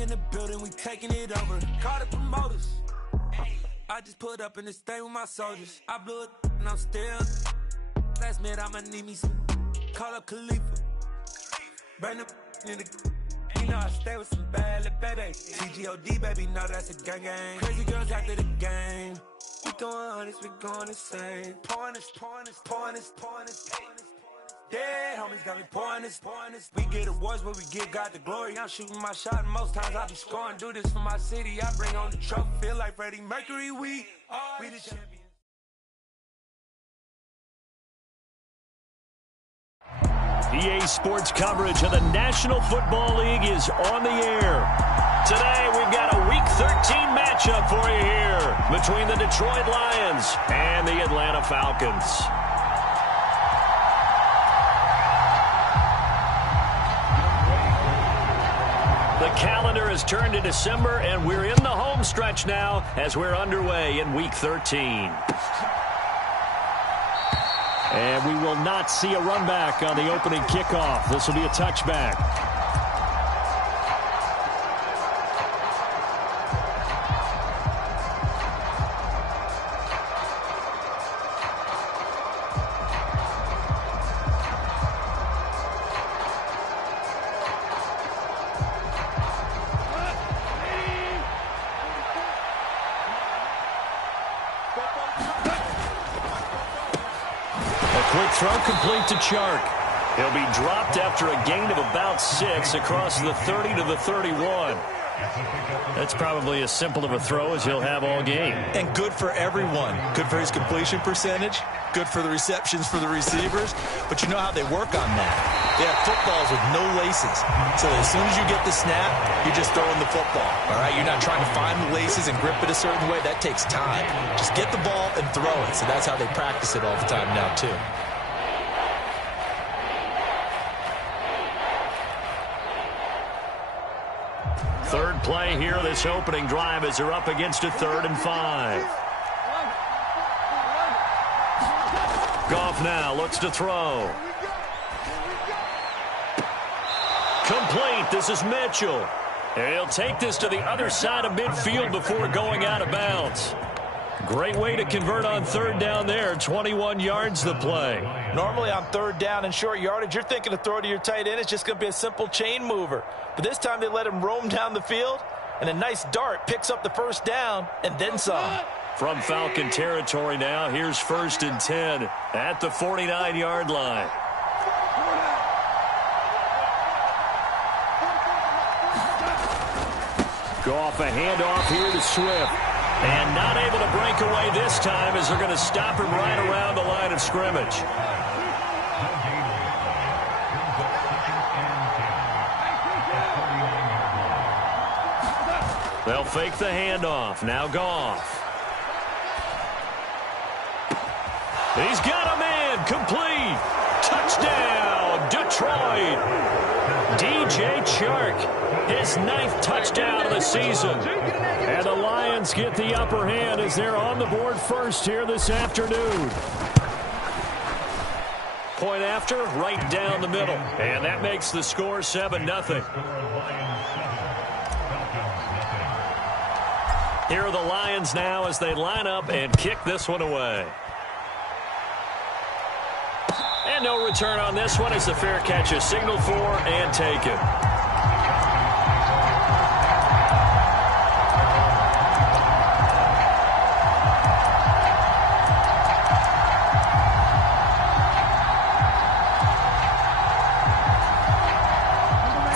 gang in the building, we taking it over. Call the promoters. I just put up in this thing with my soldiers. I blew it and I'm still. Last minute I'ma need me some. Call up Khalifa. Burn the in the. You know I stay with some bad little baby. TGOD baby, no that's a gang gang. Crazy girls after the game. We throwing hundreds, we going insane. Pouring this. Dead homies got me pouring this. We get awards, but we give God the glory. I'm shooting my shot, and most times I be scoring. Do this for my city, I bring on the trophy. Feel like Freddie Mercury, we the champions. EA Sports coverage of the National Football League is on the air. Today, we've got a Week 13 matchup for you here between the Detroit Lions and the Atlanta Falcons. The calendar has turned to December, and we're in the home stretch now as we're underway in Week 13. And we will not see a run back on the opening kickoff. This will be a touchback. Throw complete to Chark. He'll be dropped after a gain of about 6 across the 30 to the 31. That's probably as simple of a throw as he'll have all game. And good for everyone. Good for his completion percentage. Good for the receptions for the receivers. But you know how they work on that. They have footballs with no laces. So as soon as you get the snap, you're just throwing the football. All right, you're not trying to find the laces and grip it a certain way. That takes time. Just get the ball and throw it. So that's how they practice it all the time now, too. Third play here, this opening drive as they're up against a 3rd and 5. Goff now looks to throw. Complete. This is Mitchell. And he'll take this to the other side of midfield before going out of bounds. Great way to convert on 3rd down there. 21 yards the play. Normally on 3rd down and short yardage, you're thinking to throw to your tight end. It's just going to be a simple chain mover. But this time they let him roam down the field, and a nice dart picks up the 1st down and then some. From Falcon territory now, here's 1st and 10 at the 49-yard line. Goff a handoff here to Swift. And not able to break away this time as they're going to stop him right around the line of scrimmage. They'll fake the handoff. Now Goff. He's got a man. Complete. Touchdown, Detroit. DJ Chark, his 9th touchdown of the season. And the Lions get the upper hand as they're on the board first here this afternoon. Point after, right down the middle. And that makes the score 7-0. Here are the Lions now as they line up and kick this one away. And no return on this one as the fair catch is signaled for and taken.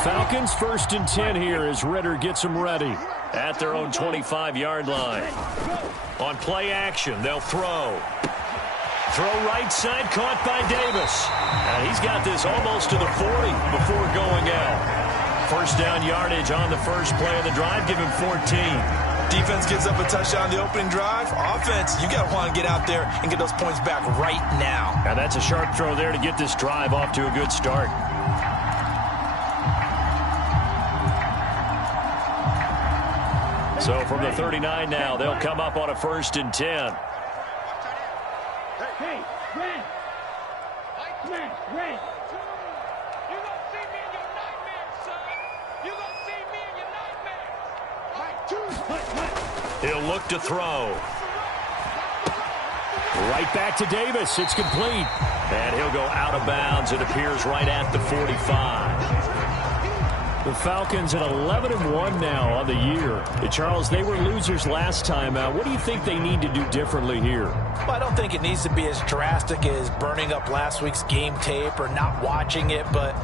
Falcons 1st and 10 here as Ritter gets them ready at their own 25-yard line. On play action, they'll throw. Throw right side, caught by Davis. And he's got this almost to the 40 before going out. 1st down yardage on the first play of the drive, give him 14. Defense gives up a touchdown the opening drive. Offense, you got to want to get out there and get those points back right now. And that's a sharp throw there to get this drive off to a good start. So from the 39 now, they'll come up on a 1st and 10. Hey, Red! Red! You gonna see me in your nightmares, son! You gonna see me in your nightmares! He'll look to throw. Right back to Davis. It's complete. And he'll go out of bounds. It appears right at the 45. The Falcons at 11-1 now on the year. Charles, they were losers last time out. What do you think they need to do differently here? Well, I don't think it needs to be as drastic as burning up last week's game tape or not watching it, but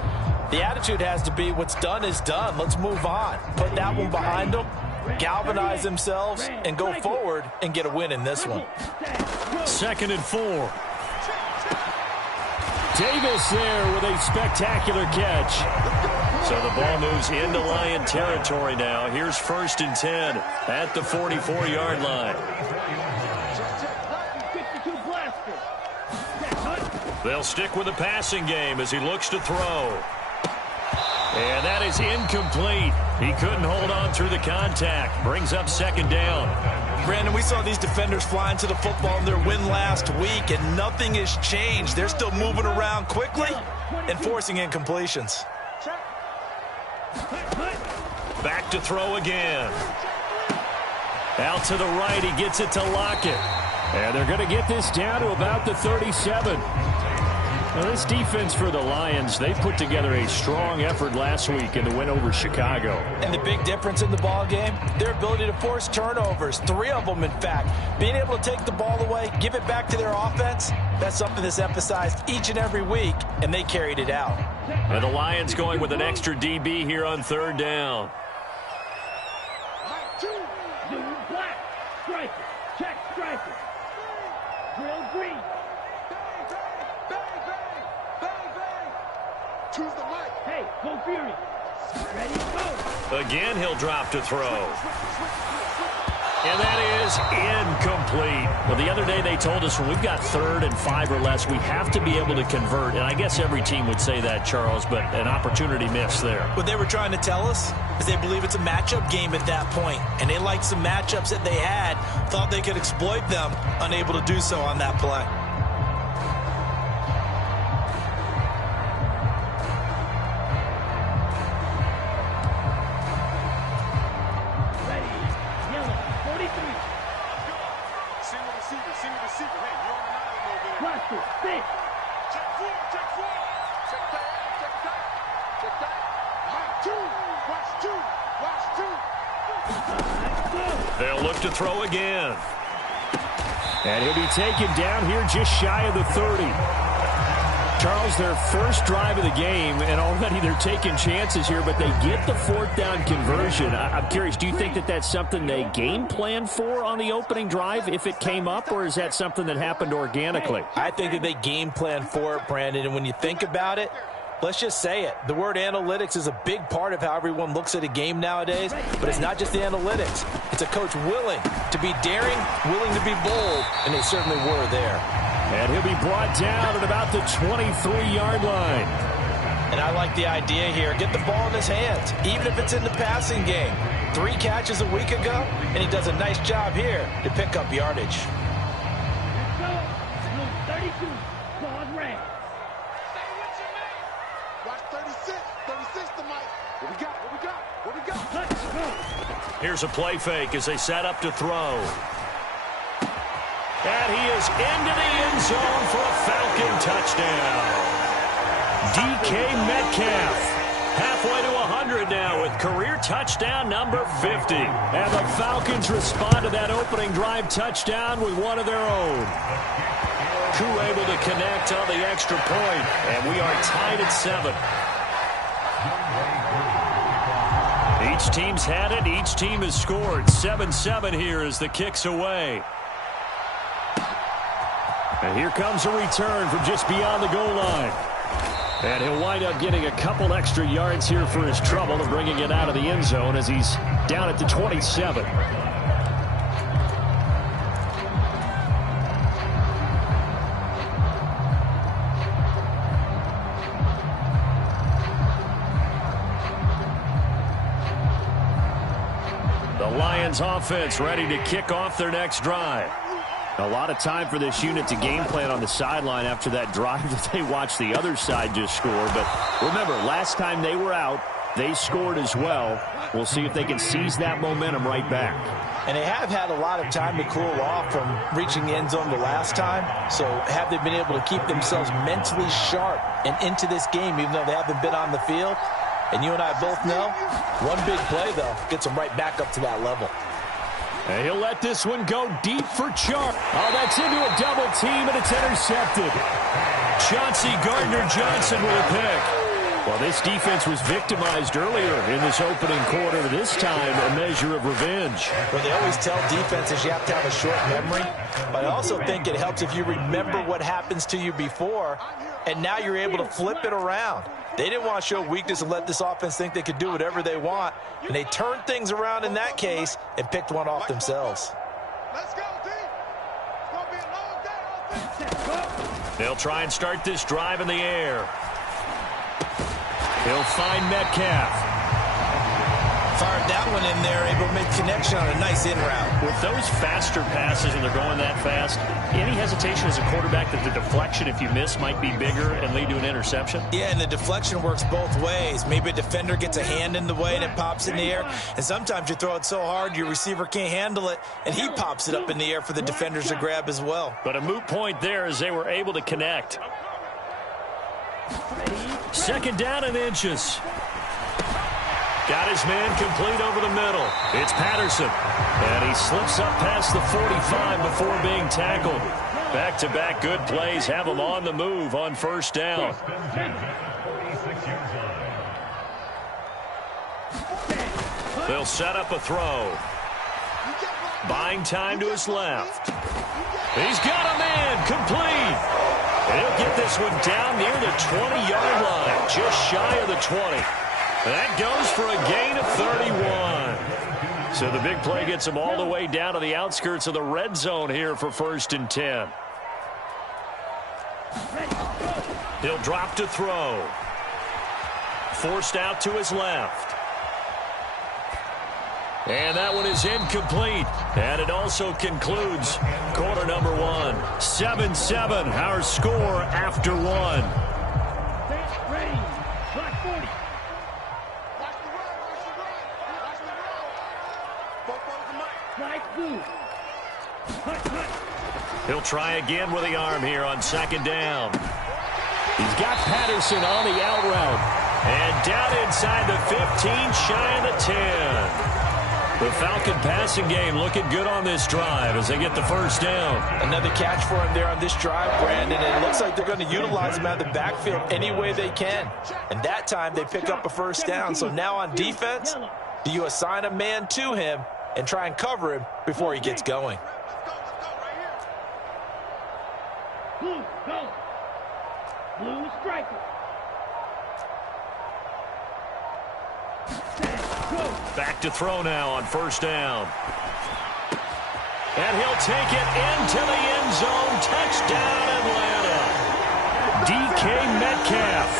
the attitude has to be what's done is done. Let's move on. Put that one behind them, galvanize themselves, and go forward and get a win in this one. 2nd and 4. Davis there with a spectacular catch. So the ball moves into Lion territory now. Here's 1st and 10 at the 44-yard line. They'll stick with the passing game as he looks to throw. And that is incomplete. He couldn't hold on through the contact. Brings up 2nd down. Brandon, we saw these defenders flying to the football in their win last week, and nothing has changed. They're still moving around quickly and forcing incompletions. Back to throw again. Out to the right, he gets it to Lockett. And they're going to get this down to about the 37. Now, this defense for the Lions, they put together a strong effort last week in the win over Chicago. And the big difference in the ball game, their ability to force turnovers, 3 of them in fact. Being able to take the ball away, give it back to their offense, that's something that's emphasized each and every week, and they carried it out. And the Lions going with an extra DB here on 3rd down. Black, striker, check striker, drill green. Choose the mic. Hey, go Fury. Ready, go. Again, he'll drop to throw. And that is incomplete. Well, the other day they told us when we've got 3rd and 5 or less, we have to be able to convert. And I guess every team would say that, Charles, but an opportunity missed there. What they were trying to tell us is they believe it's a matchup game at that point. And they liked some matchups that they had, thought they could exploit them, unable to do so on that play. They'll look to throw again. And he'll be taken down here just shy of the 30. Charles, their first drive of the game, and already they're taking chances here, but they get the 4th down conversion. I'm curious, do you think that that's something they game planned for on the opening drive if it came up, or is that something that happened organically? I think that they game planned for it, Brandon, and when you think about it, let's just say it. The word analytics is a big part of how everyone looks at a game nowadays, but it's not just the analytics. It's a coach willing to be daring, willing to be bold, and they certainly were there. And he'll be brought down at about the 23-yard line. And I like the idea here. Get the ball in his hands, even if it's in the passing game. 3 catches a week ago, and he does a nice job here to pick up yardage. Here's a play fake as they set up to throw. And he is into the end zone for a Falcon touchdown. DK Metcalf halfway to 100 now with career touchdown number 50. And the Falcons respond to that opening drive touchdown with one of their own. Koo able to connect on the extra point, and we are tied at 7. Each team's had it. Each team has scored. 7-7 here as the kick's away. And here comes a return from just beyond the goal line. And he'll wind up getting a couple extra yards here for his trouble and bringing it out of the end zone as he's down at the 27. The Lions offense ready to kick off their next drive. A lot of time for this unit to game plan on the sideline after that drive that they watched the other side just score. But remember, last time they were out, They scored as well. We'll see if they can seize that momentum right back. And they have had a lot of time to cool off from reaching the end zone the last time. So have they been able to keep themselves mentally sharp and into this game, even though they haven't been on the field? And you and I both know, one big play, though, gets them right back up to that level. And he'll let this one go deep for Chark. Oh, that's into a double team, and it's intercepted. Chauncey Gardner-Johnson with a pick. Well, this defense was victimized earlier in this opening quarter. This time, a measure of revenge. Well, they always tell defenses you have to have a short memory, but I also think it helps if you remember what happens to you before, and now you're able to flip it around. They didn't want to show weakness and let this offense think they could do whatever they want, and they turned things around in that case and picked one off themselves. Let's go, team. It's going to be a long day. They'll try and start this drive in the air. He'll find Metcalf. Fired that one in there, able to make connection on a nice in route. With those faster passes and they're going that fast, any hesitation as a quarterback that the deflection, if you miss, might be bigger and lead to an interception? Yeah, and the deflection works both ways. Maybe a defender gets a hand in the way and it pops in the air, and sometimes you throw it so hard your receiver can't handle it, and he pops it up in the air for the defenders to grab as well. But a moot point there as they were able to connect. Second down and inches. Got his man complete over the middle. It's Patterson. And he slips up past the 45 before being tackled. Back-to-back good plays have him on the move on first down. They'll set up a throw. Buying time to his left. He's got a man complete. And he'll get this one down near the 20-yard line, just shy of the 20. That goes for a gain of 31. So the big play gets him all the way down to the outskirts of the red zone here for 1st and 10. He'll drop to throw. Forced out to his left. And that one is incomplete. And it also concludes quarter number 1. 7-7, our score after 1. Ready. Clock 40. Watch the run. Watch the run. Watch the run. Both of the mic. Flag blue. Hut. He'll try again with the arm here on 2nd down. He's got Patterson on the out route. And down inside the 15, shy of the 10. The Falcon passing game looking good on this drive as they get the first down. Another catch for him there on this drive, Brandon, and it looks like they're going to utilize him out of the backfield any way they can. And that time they pick up a first down. So now on defense, do you assign a man to him and try and cover him before he gets going? Blue, go. Blue striker. Back to throw now on first down. And he'll take it into the end zone. Touchdown, Atlanta. DK Metcalf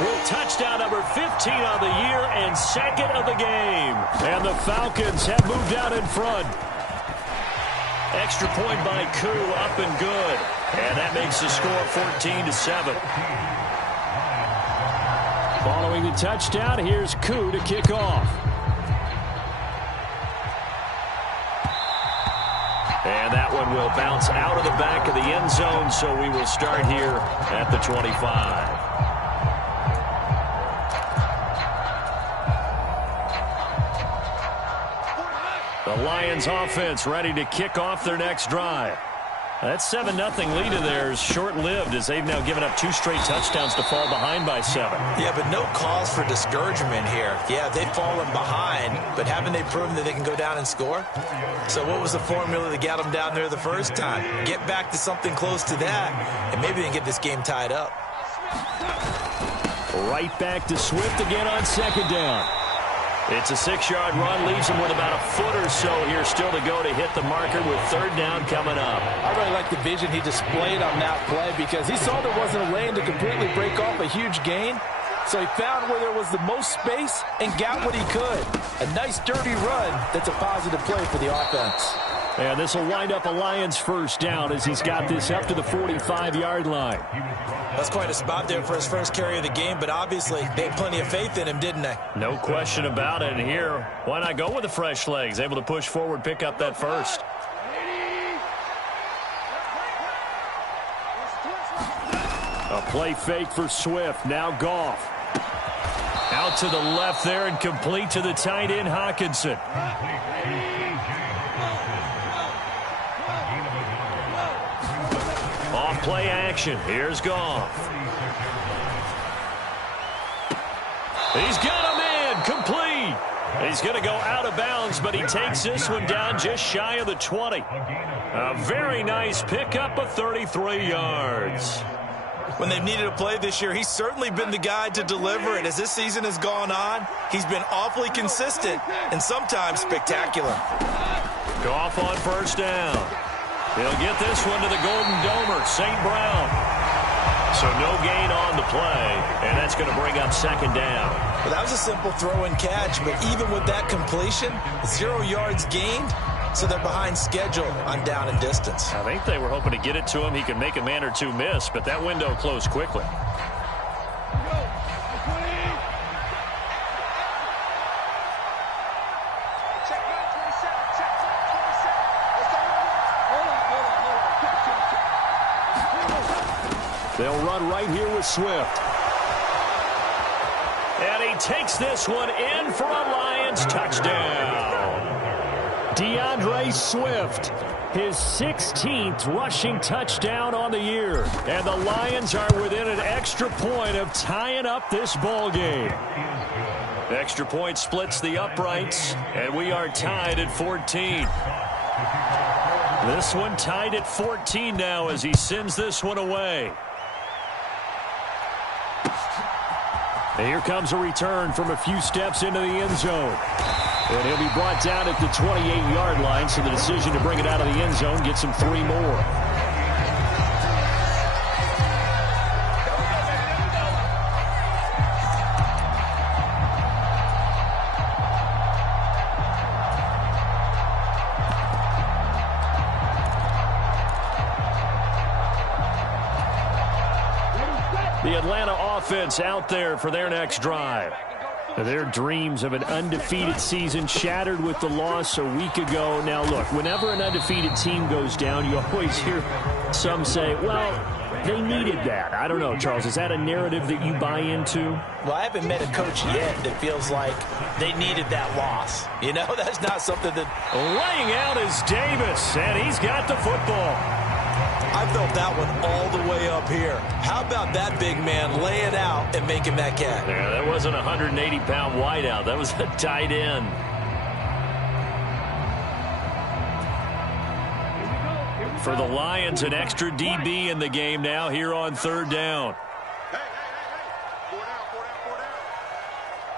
with touchdown number 15 on the year and 2nd of the game. And the Falcons have moved out in front. Extra point by Koo, up and good. And that makes the score 14-7. Following the touchdown, here's Koo to kick off. And that one will bounce out of the back of the end zone, so we will start here at the 25. The Lions offense ready to kick off their next drive. That 7-0 lead of theirs short-lived as they've now given up 2 straight touchdowns to fall behind by 7. Yeah, but no cause for discouragement here. Yeah, they've fallen behind, but haven't they proven that they can go down and score? So what was the formula that got them down there the first time? Get back to something close to that, and maybe they can get this game tied up. Right back to Swift again on 2nd down. It's a 6-yard run, leaves him with about a foot or so here still to go to hit the marker with 3rd down coming up. I really like the vision he displayed on that play because he saw there wasn't a lane to completely break off a huge gain. So he found where there was the most space and got what he could. A nice dirty run that's a positive play for the offense. And this will wind up a Lions first down as he's got this up to the 45-yard line. That's quite a spot there for his first carry of the game, but obviously they had plenty of faith in him, didn't they? No question about it. And here, why not go with the fresh legs? Able to push forward, pick up that first. A play fake for Swift. Now Goff. Out to the left there and complete to the tight end, Hockenson. Off play action. Here's Goff. He's got him in. Complete. He's going to go out of bounds, but he takes this one down just shy of the 20. A very nice pickup of 33 yards. When they've needed a play this year, he's certainly been the guy to deliver it. As this season has gone on, he's been awfully consistent and sometimes spectacular. Goff on first down. He'll get this one to the Golden Domer, St. Brown. So no gain on the play, and that's going to bring up second down. Well, that was a simple throw and catch, but even with that completion, 0 yards gained, so they're behind schedule on down and distance. I think they were hoping to get it to him. He could make a man or two miss, but that window closed quickly. They'll run right here with Swift. And he takes this one in for a Lions touchdown. DeAndre Swift, his 16th rushing touchdown on the year. And the Lions are within an extra point of tying up this ball game. Extra point splits the uprights, and we are tied at 14. This one tied at 14 now as he sends this one away. And here comes a return from a few steps into the end zone. And he'll be brought down at the 28-yard line, so the decision to bring it out of the end zone gets him 3 more. The Atlanta offense out there for their next drive. Their dreams of an undefeated season shattered with the loss a week ago. Now, look, whenever an undefeated team goes down, you always hear some say, well, they needed that. I don't know, Charles. Is that a narrative that you buy into? Well, I haven't met a coach yet that feels like they needed that loss. You know, that's not something that... Laying out is Davis, and he's got the football. I felt that one all the way up here. How about that big man laying out and making that catch? Yeah, that wasn't a 180-pound wideout. That was a tight end. For the Lions, an extra DB in the game now here on third down. Hey. 4 down.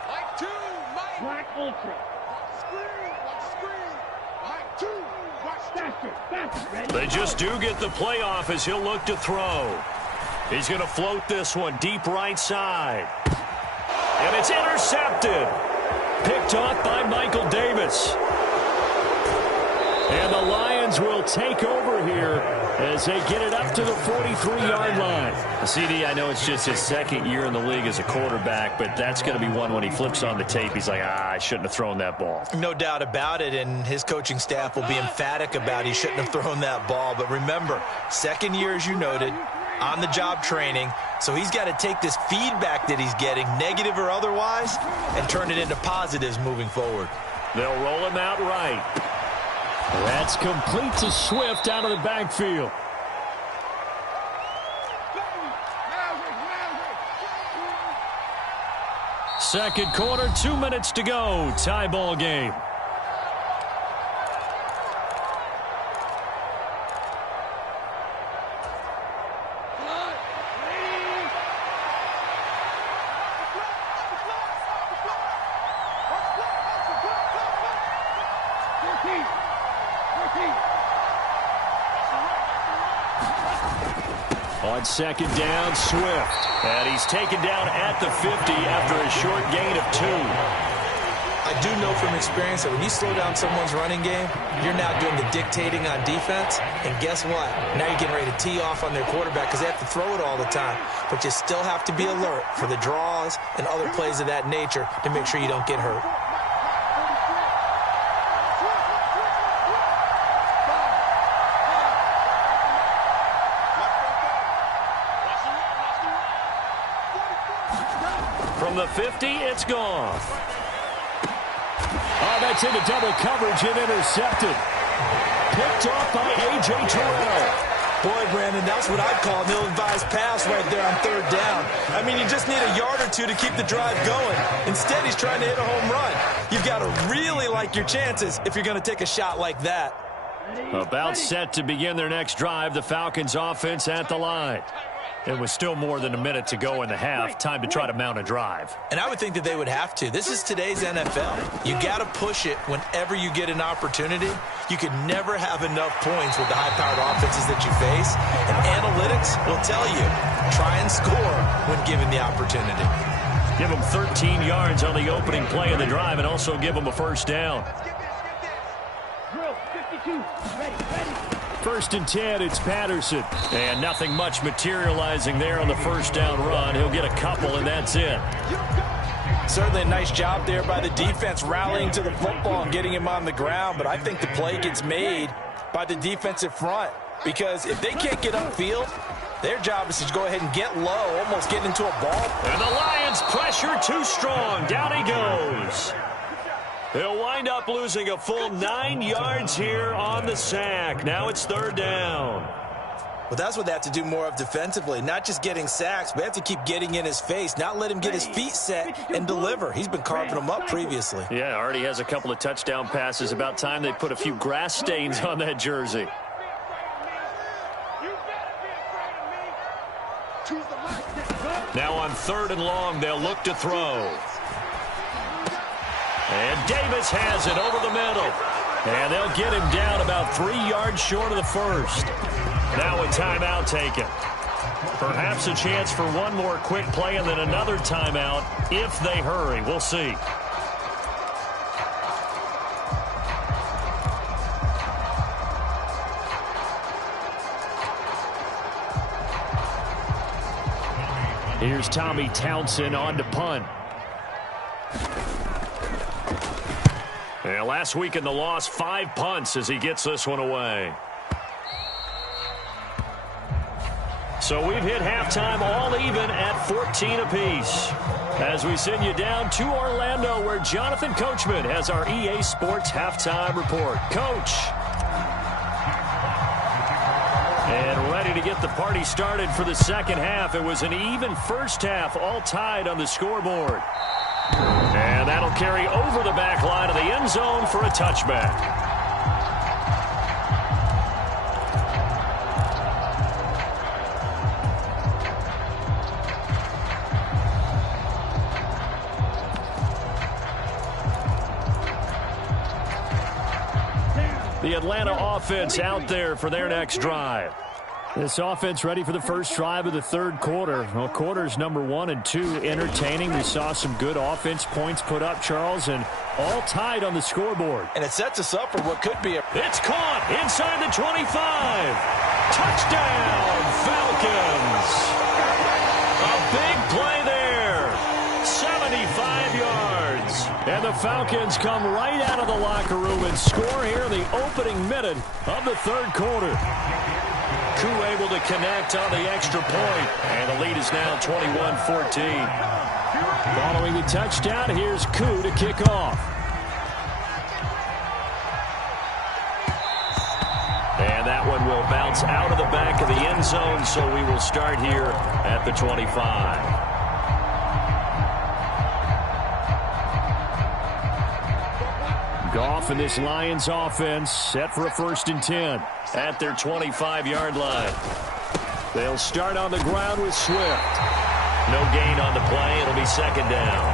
Mike 2, Mike. Black Ultra. Watch screen. Mike 2, watch Faster. Ready? They just do get the playoff as he'll look to throw. He's going to float this one deep right side. And it's intercepted. Picked off by Michael Davis. And the Lions will take over here as they get it up to the 43-yard line. CD, I know it's just his second year in the league as a quarterback, but that's going to be one when he flips on the tape. He's like, I shouldn't have thrown that ball. No doubt about it, and his coaching staff will be emphatic about he shouldn't have thrown that ball. But remember, second year, as you noted, on-the-job training, so he's got to take this feedback that he's getting, negative or otherwise, and turn it into positives moving forward. They'll roll him out right. That's complete to Swift out of the backfield. Second quarter, 2 minutes to go. Tie ball game. On second down, Swift. And he's taken down at the 50 after a short gain of 2. I do know from experience that when you slow down someone's running game, you're now doing the dictating on defense. And guess what? Now you're getting ready to tee off on their quarterback because they have to throw it all the time. But you still have to be alert for the draws and other plays of that nature to make sure you don't get hurt. From the 50, it's gone. Oh, that's into double coverage and intercepted. Picked off by A.J. Terrell. Boy, Brandon, that's what I'd call an ill-advised pass right there on third down. I mean, you just need a yard or two to keep the drive going. Instead, he's trying to hit a home run. You've got to really like your chances if you're going to take a shot like that. About set to begin their next drive, the Falcons offense at the line. It was still more than a minute to go in the half. Time to try to mount a drive. And I would think that they would have to. This is today's NFL. You got to push it whenever you get an opportunity. You can never have enough points with the high-powered offenses that you face. And analytics will tell you, try and score when given the opportunity. Give them 13 yards on the opening play of the drive and also give them a first down. Drill 52. Ready. First and 10, it's Patterson. And nothing much materializing there on the first down run. He'll get a couple, and that's it. Certainly a nice job there by the defense rallying to the football and getting him on the ground. But I think the play gets made by the defensive front. Because if they can't get upfield, their job is to go ahead and get low, almost get into a ball. And the Lions pressure too strong. Down he goes. They'll wind up losing a full 9 yards here on the sack. Now it's third down. Well, that's what they have to do more of defensively. Not just getting sacks, but they have to keep getting in his face, not let him get his feet set and deliver. He's been carving them up previously. Yeah, already has a couple of touchdown passes. About time they put a few grass stains on that jersey. Now on third and long, they'll look to throw. And Davis has it over the middle. And they'll get him down about 3 yards short of the first. Now a timeout taken. Perhaps a chance for one more quick play and then another timeout if they hurry. We'll see. Here's Tommy Townsend on to punt. Yeah, last week in the loss, 5 punts as he gets this one away. So we've hit halftime all even at 14 apiece. As we send you down to Orlando, where Jonathan Coachman has our EA Sports halftime report. Coach. And ready to get the party started for the second half. It was an even first half, all tied on the scoreboard. And that'll carry over the back line of the end zone for a touchback. The Atlanta offense out there for their next drive. This offense ready for the first drive of the third quarter. Well, quarters number 1 and 2 entertaining. We saw some good offense points put up, Charles, and all tied on the scoreboard. And it sets us up for what could be a... It's caught inside the 25. Touchdown, Falcons. A big play there. 75 yards. And the Falcons come right out of the locker room and score here in the opening minute of the third quarter. Koo able to connect on the extra point, and the lead is now 21-14. Following the touchdown, here's Koo to kick off. And that one will bounce out of the back of the end zone, so we will start here at the 25. Goff and this Lions offense set for a first and 10 at their 25-yard line. They'll start on the ground with Swift. No gain on the play. It'll be second down.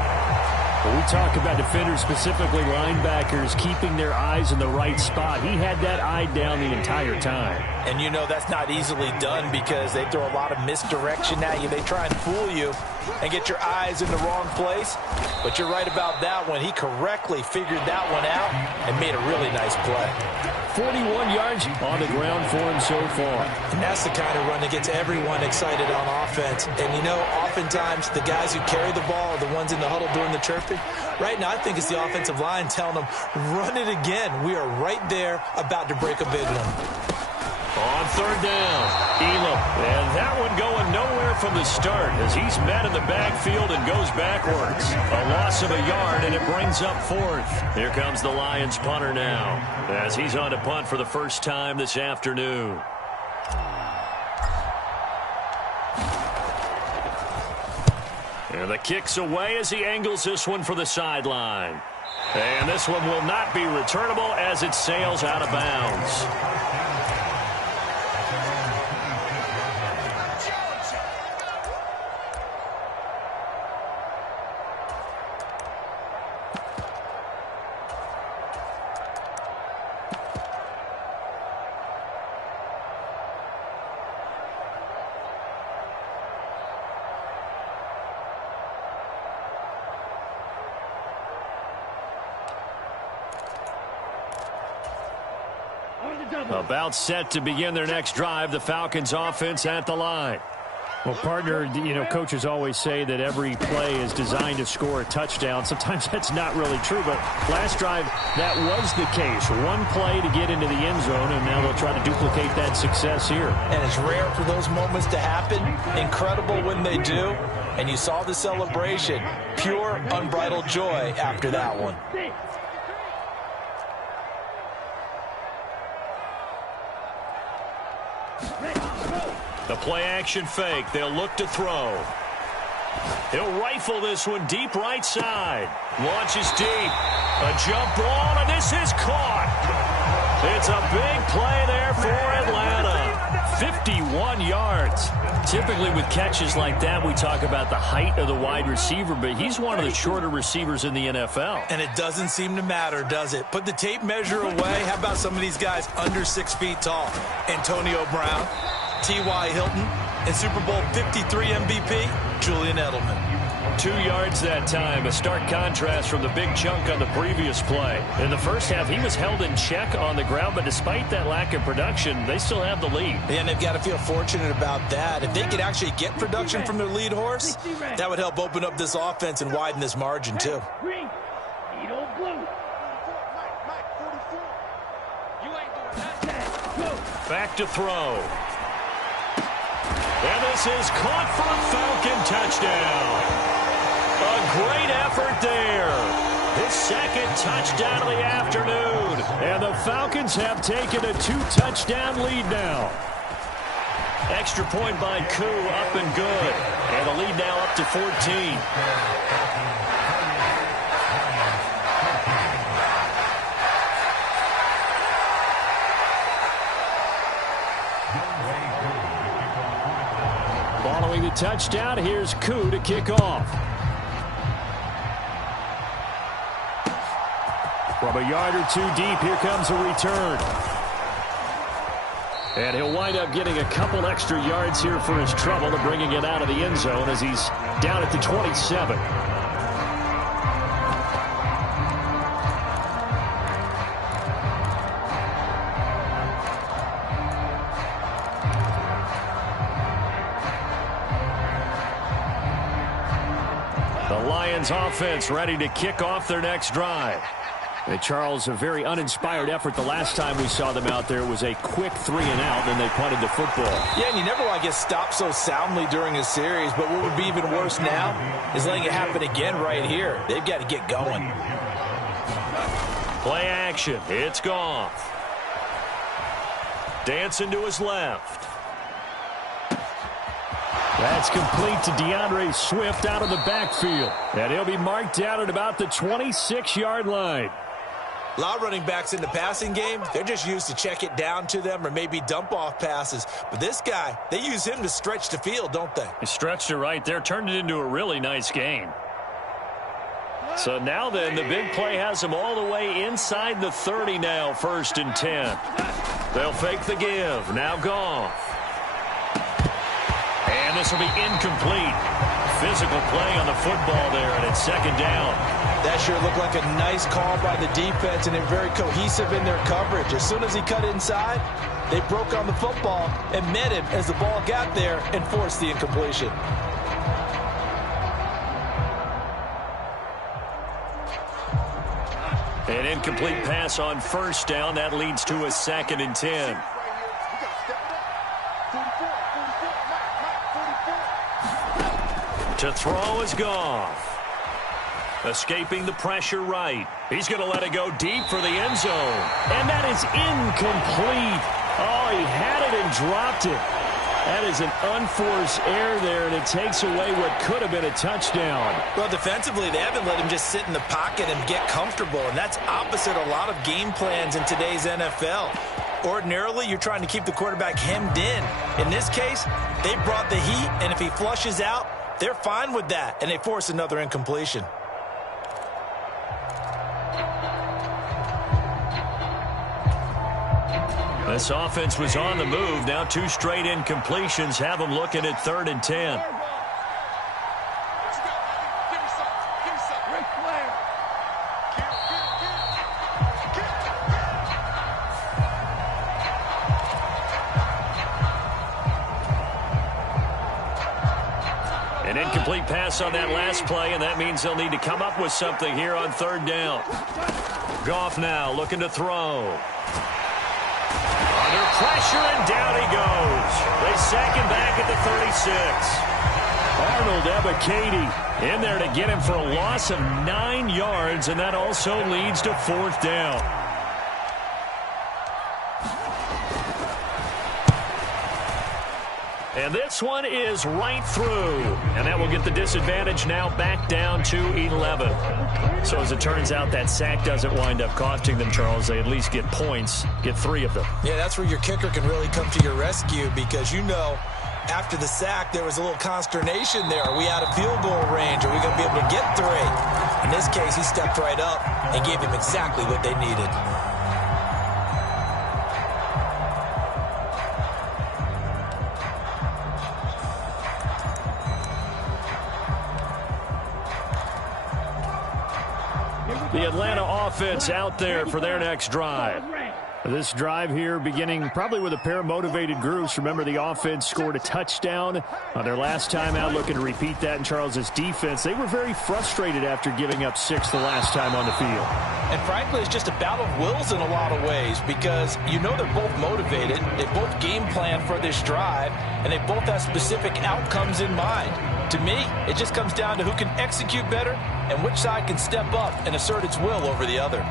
When we talk about defenders, specifically linebackers, keeping their eyes in the right spot, he had that eye down the entire time. And you know that's not easily done because they throw a lot of misdirection at you. They try and fool you. and get your eyes in the wrong place. But you're right about that one. He correctly figured that one out and made a really nice play. 41 yards on the ground for him so far. And that's the kind of run that gets everyone excited on offense. And, you know, oftentimes the guys who carry the ball are the ones in the huddle doing the chirping. Right now, I think it's the offensive line telling them, run it again. We are right there about to break a big one. On third down, Elam. And that one going nowhere from the start as he's met in the backfield and goes backwards. A loss of a yard, and it brings up fourth. Here comes the Lions punter now as he's on to punt for the first time this afternoon. And the kick's away as he angles this one for the sideline. And this one will not be returnable as it sails out of bounds. About set to begin their next drive, the Falcons offense at the line. Well, partner, you know, coaches always say that every play is designed to score a touchdown. Sometimes that's not really true, but last drive, that was the case. One play to get into the end zone, and now they'll try to duplicate that success here. And it's rare for those moments to happen. Incredible when they do. And you saw the celebration. Pure, unbridled joy after that one. The play-action fake. They'll look to throw. He'll rifle this one deep right side. Launches deep. A jump ball, and this is caught. It's a big play there for Atlanta. 51 yards. Typically with catches like that, we talk about the height of the wide receiver, but he's one of the shorter receivers in the NFL. And it doesn't seem to matter, does it? Put the tape measure away. How about some of these guys under 6 feet tall? Antonio Brown, T.Y. Hilton, and Super Bowl 53 MVP, Julian Edelman. 2 yards that time, a stark contrast from the big chunk on the previous play. In the first half, he was held in check on the ground, but despite that lack of production, they still have the lead. And they've got to feel fortunate about that. If they could actually get production from their lead horse, that would help open up this offense and widen this margin, too. Back to throw. And this is caught for a Falcon touchdown. A great effort there. His second touchdown of the afternoon. And the Falcons have taken a 2-touchdown lead now. Extra point by Koo, up and good. And the lead now up to 14. Following the touchdown, here's Koo to kick off. From a yard or two deep, here comes a return. And he'll wind up getting a couple extra yards here for his trouble and bringing it out of the end zone as he's down at the 27. The Lions offense ready to kick off their next drive. And Charles, a very uninspired effort. The last time we saw them out there was a quick 3-and-out, and they punted the football. Yeah, and you never want to get stopped so soundly during a series, but what would be even worse now is letting it happen again right here. They've got to get going. Play action. It's Goff. Dancing to his left. That's complete to DeAndre Swift out of the backfield. And he'll be marked down at about the 26-yard line. A lot of running backs in the passing game, they're just used to check it down to them or maybe dump-off passes. But this guy, they use him to stretch the field, don't they? He stretched it right there, turned it into a really nice game. So now then, the big play has him all the way inside the 30 now, 1st and 10. They'll fake the give. Now Goff. And this will be incomplete. physical play on the football there, and it's second down. That sure looked like a nice call by the defense, and they're very cohesive in their coverage. As soon as he cut inside, they broke on the football and met him as the ball got there and forced the incompletion. An incomplete pass on first down. That leads to a 2nd and 10. To throw is Goff. Escaping the pressure right. He's going to let it go deep for the end zone. And that is incomplete. Oh, he had it and dropped it. That is an unforced error there, and it takes away what could have been a touchdown. Well, defensively, they haven't let him just sit in the pocket and get comfortable, and that's opposite a lot of game plans in today's NFL. Ordinarily, you're trying to keep the quarterback hemmed in. In this case, they brought the heat, and if he flushes out, they're fine with that, and they force another incompletion. This offense was on the move. Now 2 straight incompletions have them looking at 3rd and 10. An incomplete pass on that last play, and that means they'll need to come up with something here on 3rd down. Goff now looking to throw. Under pressure, and down he goes. They sack him back at the 36. Arnold Ebiketie in there to get him for a loss of 9 yards, and that also leads to 4th down. And this one is right through. And that will get the disadvantage now back down to 11. So as it turns out, that sack doesn't wind up costing them, Charles. They at least get points, get 3 of them. Yeah, that's where your kicker can really come to your rescue because, you know, after the sack, there was a little consternation there. Are we out of field goal range? Are we going to be able to get 3? In this case, he stepped right up and gave them exactly what they needed. The Atlanta offense out there for their next drive. This drive here beginning probably with a pair of motivated groups. Remember, the offense scored a touchdown on their last time out, looking to repeat that in Charles's defense. They were very frustrated after giving up 6 the last time on the field. And frankly, it's just a battle of wills in a lot of ways because you know they're both motivated. They both game plan for this drive, and they both have specific outcomes in mind. To me, it just comes down to who can execute better and which side can step up and assert its will over the other.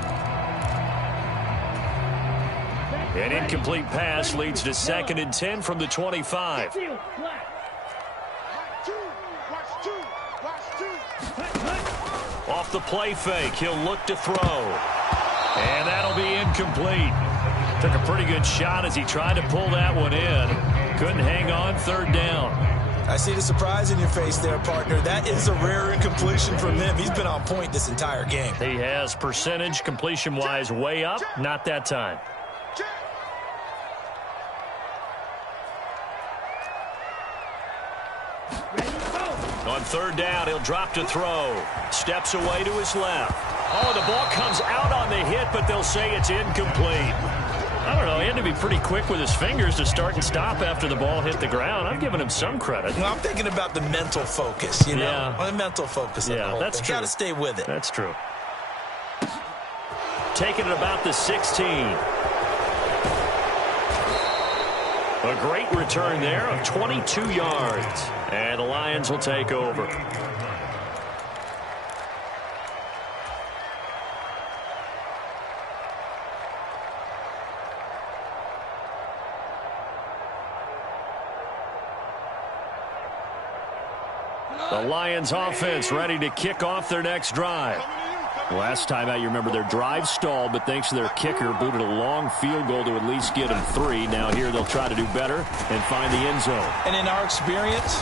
An incomplete pass leads to 2nd and 10 from the 25. Off the play fake, he'll look to throw. And that'll be incomplete. Took a pretty good shot as he tried to pull that one in. Couldn't hang on, 3rd down. I see the surprise in your face there, partner. That is a rare incompletion from him. He's been on point this entire game. He has percentage, completion-wise, way up. Not that time. On 3rd down, he'll drop to throw. Steps away to his left. Oh, the ball comes out on the hit, but they'll say it's incomplete. I don't know, he had to be pretty quick with his fingers to start and stop after the ball hit the ground. I'm giving him some credit. Well, I'm thinking about the mental focus, you know? Yeah. The mental focus of the whole that's thing. true. Got to stay with it. That's true. Taking it about the 16. A great return there of 22 yards. And the Lions will take over. The Lions offense ready to kick off their next drive. Last time out, you remember their drive stalled, but thanks to their kicker, booted a long field goal to at least get them 3. Now here they'll try to do better and find the end zone. And in our experience,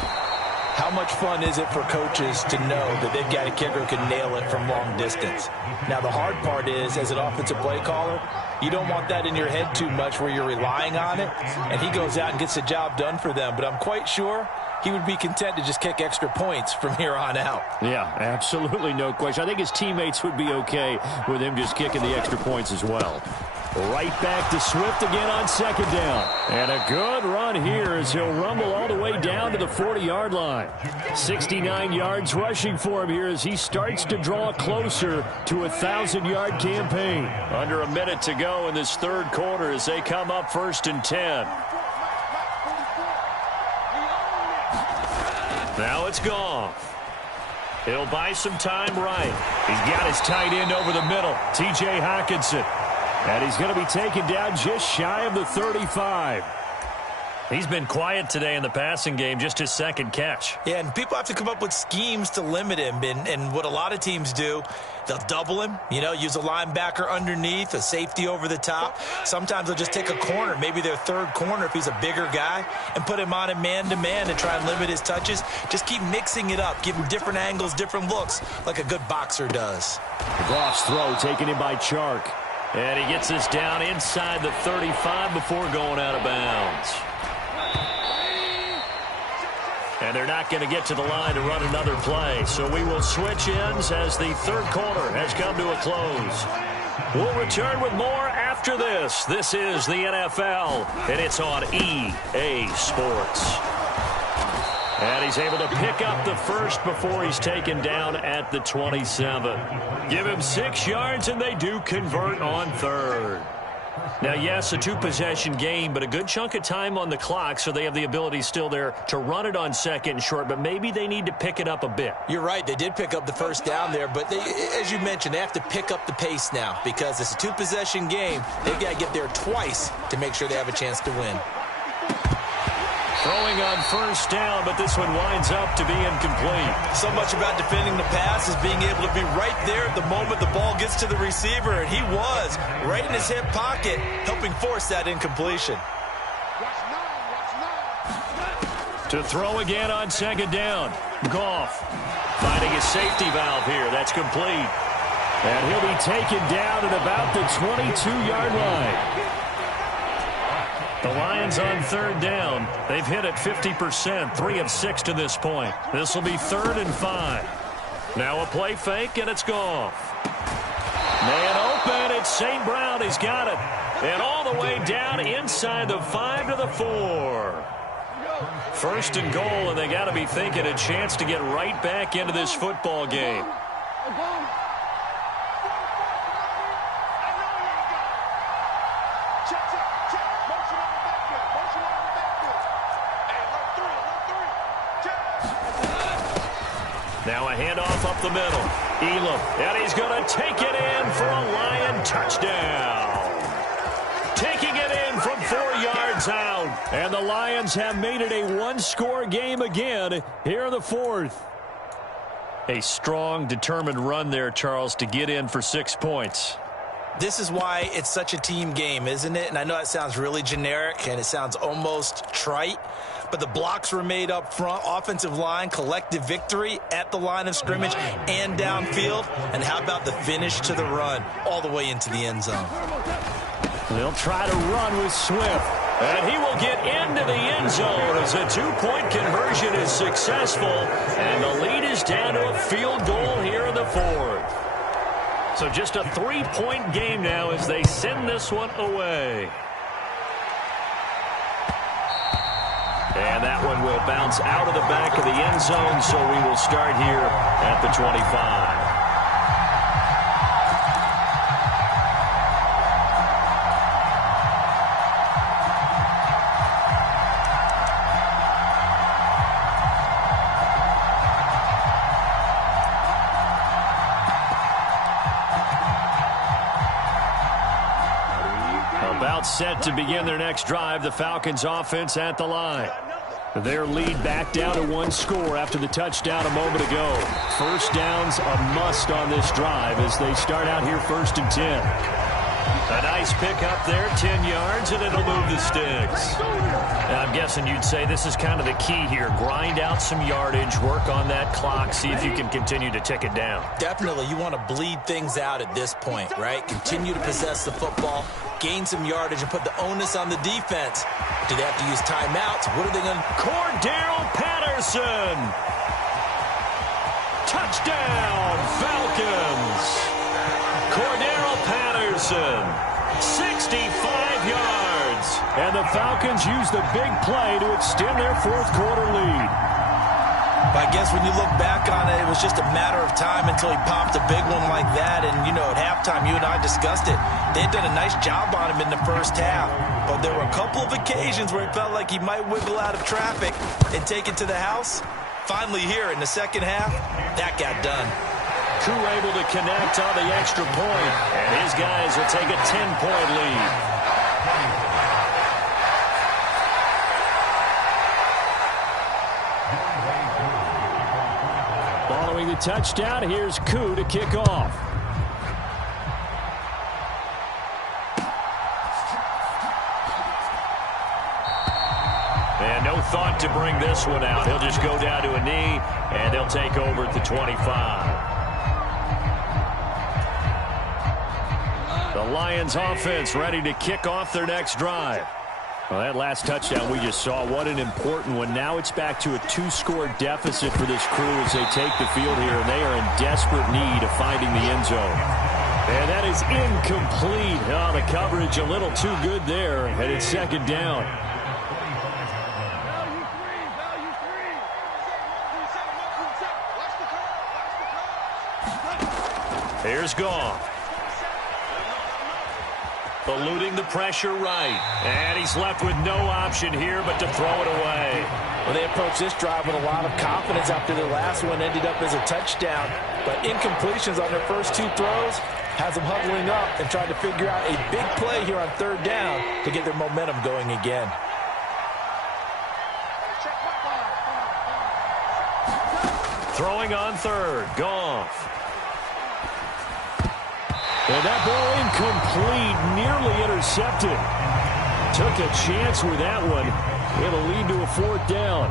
how much fun is it for coaches to know that they've got a kicker who can nail it from long distance? Now the hard part is, as an offensive play caller, you don't want that in your head too much where you're relying on it, and he goes out and gets the job done for them. But I'm quite sure he would be content to just kick extra points from here on out. Yeah, absolutely no question. I think his teammates would be okay with him just kicking the extra points as well. Right back to Swift again on second down. And a good run here as he'll rumble all the way down to the 40-yard line. 69 yards rushing for him here as he starts to draw closer to a 1,000-yard campaign. Under a minute to go in this third quarter as they come up 1st and 10. Now it's Goff. He'll buy some time right. He's got his tight end over the middle, T.J. Hockenson. And he's going to be taken down just shy of the 35. He's been quiet today in the passing game, just his second catch. Yeah, and people have to come up with schemes to limit him. And what a lot of teams do, they'll double him, use a linebacker underneath, a safety over the top. Sometimes they'll just take a corner, maybe their third corner if he's a bigger guy, and put him on a man-to-man to try and limit his touches. Just keep mixing it up, give him different angles, different looks, like a good boxer does. Goff's throw taken in by Chark. And he gets this down inside the 35 before going out of bounds. And they're not going to get to the line to run another play. So we will switch ends as the third quarter has come to a close. We'll return with more after this. This is the NFL, and it's on EA Sports. And he's able to pick up the first before he's taken down at the 27. Give him 6 yards, and they do convert on third. Now, yes, a two-possession game, but a good chunk of time on the clock, so they have the ability still there to run it on second and short, but maybe they need to pick it up a bit. You're right. They did pick up the first down there, but as you mentioned, they have to pick up the pace now because it's a two-possession game. They've got to get there twice to make sure they have a chance to win. Throwing on first down, but this one winds up to be incomplete. So much about defending the pass is being able to be right there at the moment the ball gets to the receiver, and he was right in his hip pocket, helping force that incompletion. To throw again on second down. Goff finding his safety valve here. That's complete. And he'll be taken down at about the 22-yard line. The Lions on third down. They've hit it 50%, 3 of 6 to this point. This will be 3rd and 5. Now a play fake, and it's Goff. Man open, it's St. Brown. He's got it. And all the way down inside the 5 to the 4. 1st and goal, and they got to be thinking a chance to get right back into this football game. Now a handoff up the middle. Elam, and he's going to take it in for a Lion touchdown. Taking it in from 4 yards out. And the Lions have made it a one-score game again here in the fourth. A strong, determined run there, Charles, to get in for 6 points. This is why it's such a team game, isn't it? And I know it sounds really generic and it sounds almost trite, but the blocks were made up front, offensive line, collective victory at the line of scrimmage and downfield. And how about the finish to the run all the way into the end zone? They'll try to run with Swift. And he will get into the end zone as a two-point conversion is successful. And the lead is down to a field goal here in the fourth. So just a 3-point game now as they send this one away. And that one will bounce out of the back of the end zone, so we will start here at the 25. About set to begin their next drive, the Falcons offense at the line. Their lead back down to 1 score after the touchdown a moment ago. First down's a must on this drive as they start out here 1st and 10. A nice pickup there, 10 yards, and it'll move the sticks. Now, I'm guessing you'd say this is kind of the key here. Grind out some yardage, work on that clock, see if you can continue to tick it down. Definitely, you want to bleed things out at this point, right? Continue to possess the football, gain some yardage, and put the onus on the defense. Do they have to use timeouts? What are they going to... Cordero Patterson! Touchdown, Falcons! Cordero Patterson, 65 yards. And the Falcons use the big play to extend their fourth quarter lead. But I guess when you look back on it, it was just a matter of time until he popped a big one like that. And, you know, at halftime, you and I discussed it. They had done a nice job on him in the first half. But there were a couple of occasions where it felt like he might wiggle out of traffic and take it to the house. Finally here in the second half, that got done. Koo able to connect on the extra point, and his guys will take a 10-point lead. Following the touchdown, here's Koo to kick off. And no thought to bring this one out. He'll just go down to a knee, and they'll take over at the 25. The Lions offense ready to kick off their next drive. Well, that last touchdown we just saw, what an important one. Now it's back to a 2-score deficit for this crew as they take the field here, and they are in desperate need of finding the end zone. And that is incomplete. Oh, the coverage a little too good there, and it's second down. Here's Goff. Eluding the pressure right. And he's left with no option here but to throw it away. Well, they approached this drive with a lot of confidence after their last one ended up as a touchdown. But incompletions on their first two throws has them huddling up and trying to figure out a big play here on third down to get their momentum going again. Throwing on third. Goff. And that ball incomplete, nearly intercepted. Took a chance with that one. It'll lead to a fourth down.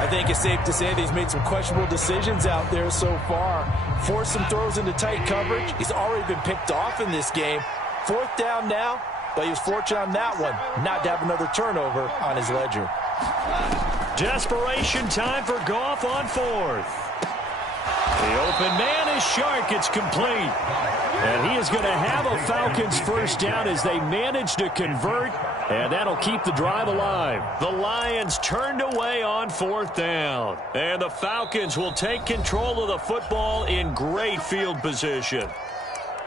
I think it's safe to say that he's made some questionable decisions out there so far. Forced some throws into tight coverage. He's already been picked off in this game. Fourth down now, but he was fortunate on that one not to have another turnover on his ledger. Desperation time for Goff on fourth. The open man is Shark. It's complete. And he is going to have a Falcons first down as they manage to convert, and that'll keep the drive alive. The Lions turned away on fourth down, and the Falcons will take control of the football in great field position.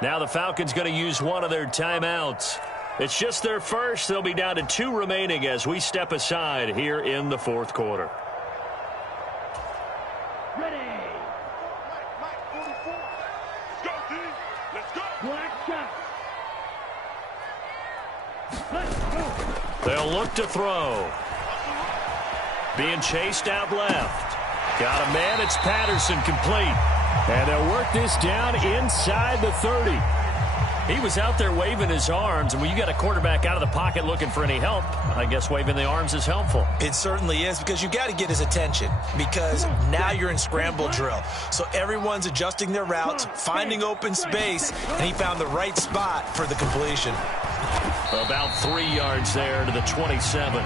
Now the Falcons going to use one of their timeouts. It's just their first. They'll be down to 2 remaining as we step aside here in the fourth quarter. Ready. They'll look to throw. Being chased out left. Got a man. It's Patterson, complete. And they'll work this down inside the 30. He was out there waving his arms, and when you got a quarterback out of the pocket looking for any help, I guess waving the arms is helpful. It certainly is, because you got to get his attention, because now you're in scramble drill. So everyone's adjusting their routes, finding open space, and he found the right spot for the completion. About 3 yards there to the 27.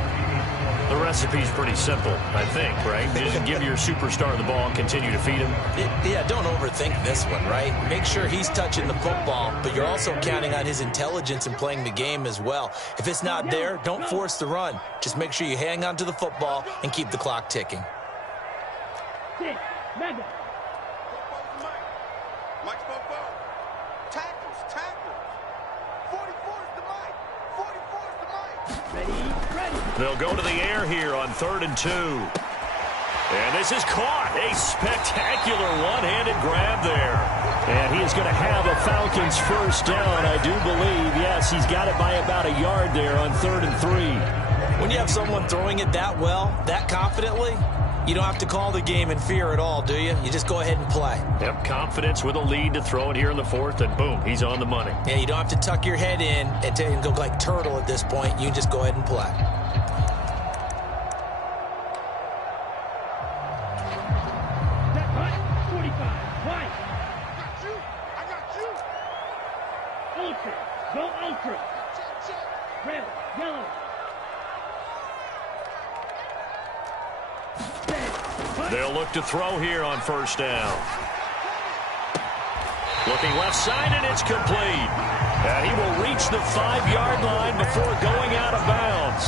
The recipe's pretty simple, I think, right? Just give your superstar the ball and continue to feed him. Yeah, don't overthink this one, right? Make sure he's touching the football, but you're also counting on his intelligence in playing the game as well. If it's not there, don't force the run. Just make sure you hang on to the football and keep the clock ticking. They'll go to the air here on 3rd and 2. And this is caught. A spectacular one-handed grab there. And he is going to have a Falcons first down, I do believe. Yes, he's got it by about a yard there on 3rd and 3. When you have someone throwing it that well, that confidently, You don't have to call the game in fear at all, do you? You just go ahead and play. Yep, confidence with a lead to throw it here in the fourth, and boom, he's on the money. Yeah, you don't have to tuck your head in and go like turtle at this point. You can just go ahead and play. Set, right, 45, right. I got you. Ultra, go ultra. Check. Red, yellow. They'll look to throw here on first down. Looking left side, and it's complete. And he will reach the 5-yard line before going out of bounds.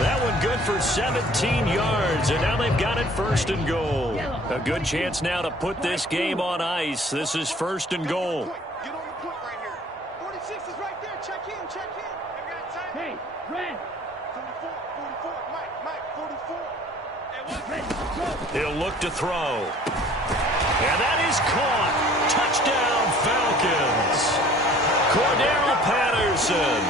That one good for 17 yards, and now they've got it first and goal. A good chance now to put this game on ice. This is first and goal. Get on the point right here. 46 is right there. Check in, check in. Hey, red. 44, Mike, 44. He'll look to throw. And that is caught. Touchdown, Falcons. Cordero Patterson.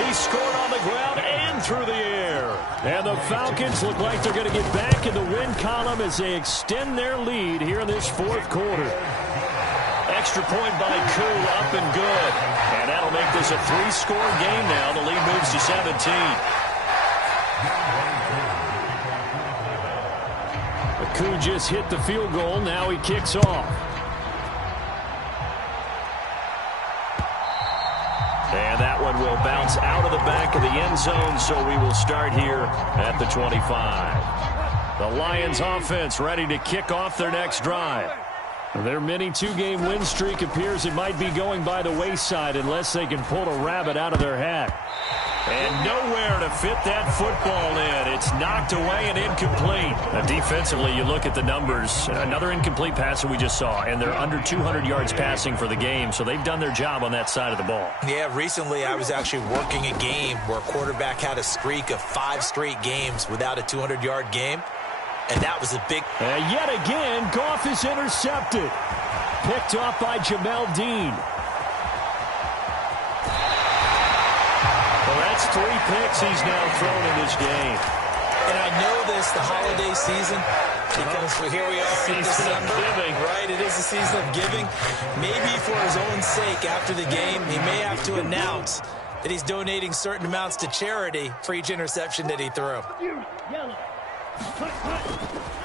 He scored on the ground and through the air. And the Falcons look like they're going to get back in the win column as they extend their lead here in this fourth quarter. Extra point by Koo, up and good. And that'll make this a 3-score game now. The lead moves to 17. Koo just hit the field goal. Now he kicks off. And that one will bounce out of the back of the end zone, so we will start here at the 25. The Lions offense ready to kick off their next drive. Their mini 2-game win streak appears it might be going by the wayside unless they can pull a rabbit out of their hat. And nowhere to fit that football in. It's knocked away and incomplete. Now, defensively, you look at the numbers. Another incomplete pass that we just saw, and they're under 200 yards passing for the game, so they've done their job on that side of the ball. Yeah, recently I was actually working a game where a quarterback had a streak of 5 straight games without a 200-yard game, and that was a big... Yet again, Goff is intercepted. Picked off by Jamel Dean. That's 3 picks he's now thrown in this game. And I know this, the holiday season, because here we are in December. Right, it is the season of giving. Maybe for his own sake, after the game, he may have to announce that he's donating certain amounts to charity for each interception that he threw.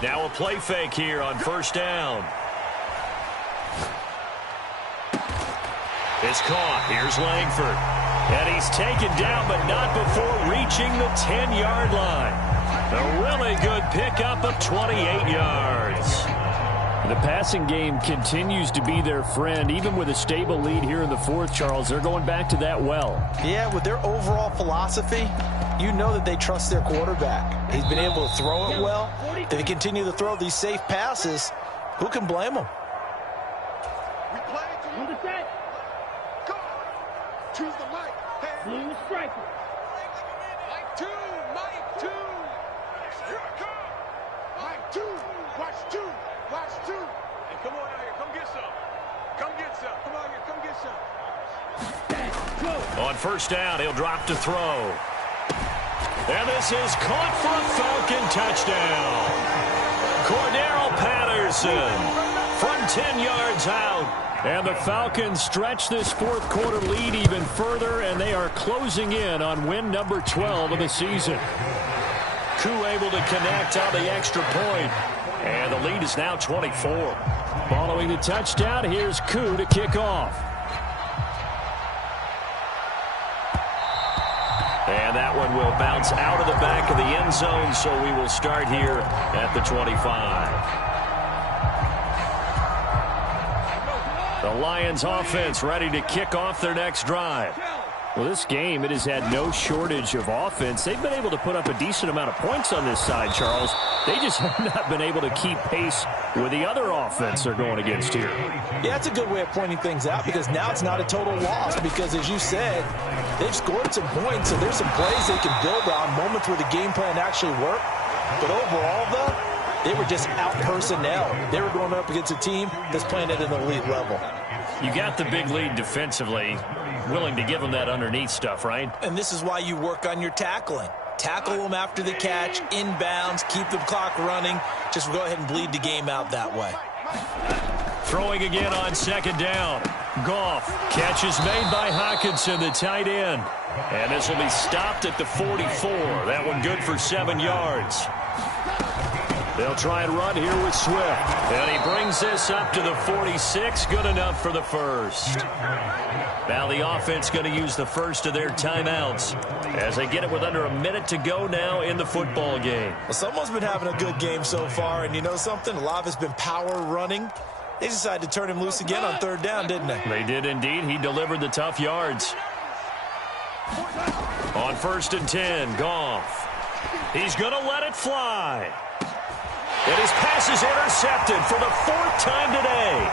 Now a play fake here on first down. It's caught. Here's Langford. And he's taken down, but not before reaching the 10-yard line. A really good pickup of 28 yards. The passing game continues to be their friend. Even with a stable lead here in the fourth, Charles, they're going back to that well. Yeah, with their overall philosophy, you know that they trust their quarterback. He's been able to throw it well. If they continue to throw these safe passes, who can blame them? We play to On the set. go. Choose the mic. Blue striker. Mike 2. Here I come. Mike 2. Watch 2. Hey, come on out here. Come get some. Come on here. Come get some. On first down, he'll drop to throw. And this is caught for a Falcon touchdown. Cordero Patterson from 10 yards out. And the Falcons stretch this fourth quarter lead even further, and they are closing in on win number 12 of the season. Koo able to connect on the extra point, and the lead is now 24. Following the touchdown, here's Koo to kick off. And that one will bounce out of the back of the end zone, so we will start here at the 25. The Lions offense ready to kick off their next drive. Well, this game, it has had no shortage of offense. They've been able to put up a decent amount of points on this side, Charles. They just have not been able to keep pace with the other offense they're going against here. Yeah, that's a good way of pointing things out, because now it's not a total loss, because as you said, they've scored some points, so there's some plays they can build on, moments where the game plan actually worked. But overall, though, they were just out-personnel. They were going up against a team that's playing at an elite level. You got the big lead defensively, willing to give them that underneath stuff, right? And this is why you work on your tackling. Tackle them after the catch, inbounds, keep the clock running. Just go ahead and bleed the game out that way. Throwing again on second down. Goff. Catch is made by Hockenson, the tight end. And this will be stopped at the 44. That one good for 7 yards. They'll try and run here with Swift. And he brings this up to the 46. Good enough for the first. Now the offense going to use the first of their timeouts as they get it with under a minute to go now in the football game. Well, someone's been having a good game so far, and you know something? A lot of it's been power running. They decided to turn him loose again on third down, didn't they? They did indeed. He delivered the tough yards. On 1st and 10, Goff. He's going to let it fly. And his pass is intercepted for the 4th time today.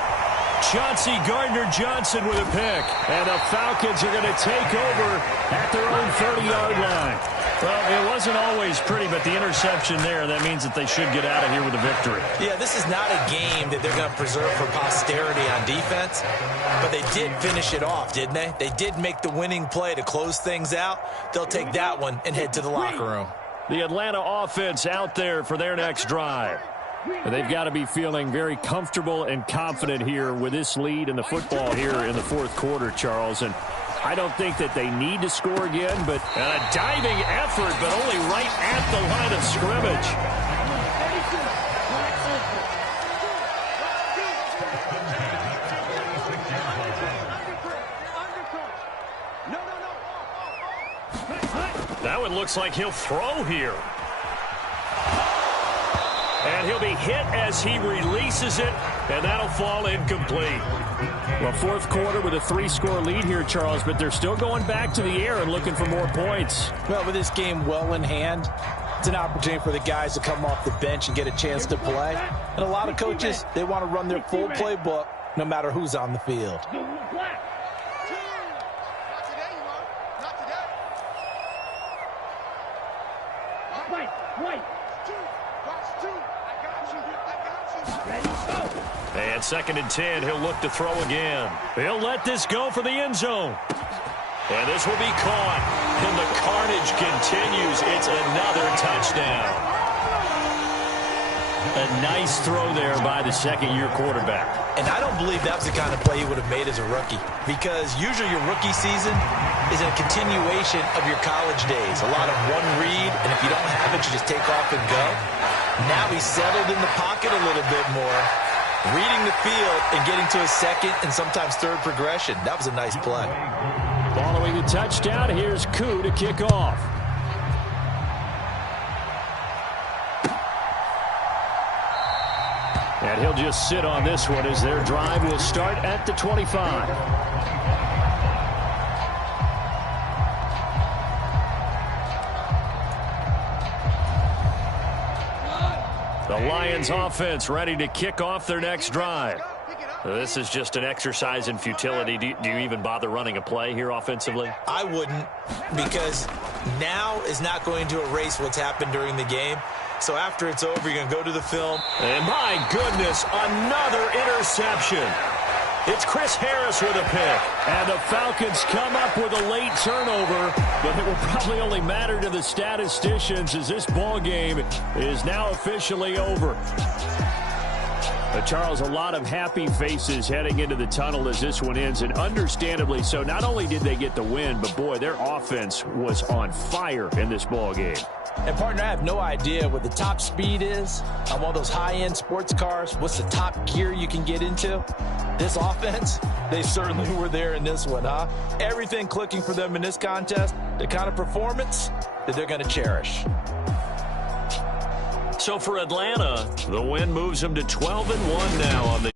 Chauncey Gardner-Johnson with a pick. And the Falcons are going to take over at their own 30-yard line. Well, it wasn't always pretty, but the interception there, that means that they should get out of here with a victory. Yeah, this is not a game that they're going to preserve for posterity on defense, but they did finish it off, didn't they? They did make the winning play to close things out. They'll take that one and head to the locker room. The Atlanta offense out there for their next drive. They've got to be feeling very comfortable and confident here with this lead in the football here in the 4th quarter, Charles. And I don't think that they need to score again, but a diving effort, but only right at the line of scrimmage. That one looks like he'll throw here. And he'll be hit as he releases it, and that'll fall incomplete. Well, 4th quarter with a 3-score lead here, Charles, but they're still going back to the air and looking for more points. Well, with this game well in hand, it's an opportunity for the guys to come off the bench and get a chance to play. And a lot of coaches, they want to run their full playbook no matter who's on the field. And 2nd and 10, he'll look to throw again. He'll let this go for the end zone. And this will be caught. And the carnage continues. It's another touchdown. A nice throw there by the second-year quarterback. And I don't believe that was the kind of play he would have made as a rookie, because usually your rookie season is a continuation of your college days. A lot of one read, and if you don't have it, you just take off and go. Now he's settled in the pocket a little bit more, reading the field and getting to a second and sometimes third progression. That was a nice play. Following the touchdown, here's Koo to kick off. And he'll just sit on this one as their drive will start at the 25. The Lions offense ready to kick off their next drive. This is just an exercise in futility. Do you even bother running a play here offensively? I wouldn't, because now is not going to erase what's happened during the game. So after it's over, you're going to go to the film. And my goodness, another interception. It's Chris Harris with a pick. And the Falcons come up with a late turnover, but it will probably only matter to the statisticians as this ball game is now officially over. Charles, a lot of happy faces heading into the tunnel as this one ends, and understandably so. Not only did they get the win, but boy, their offense was on fire in this ball game. And, partner, I have no idea what the top speed is on one of those high-end sports cars. What's the top gear you can get into? This offense, they certainly were there in this one, huh? Everything clicking for them in this contest, the kind of performance that they're going to cherish. So for Atlanta, the win moves them to 12-1 now on the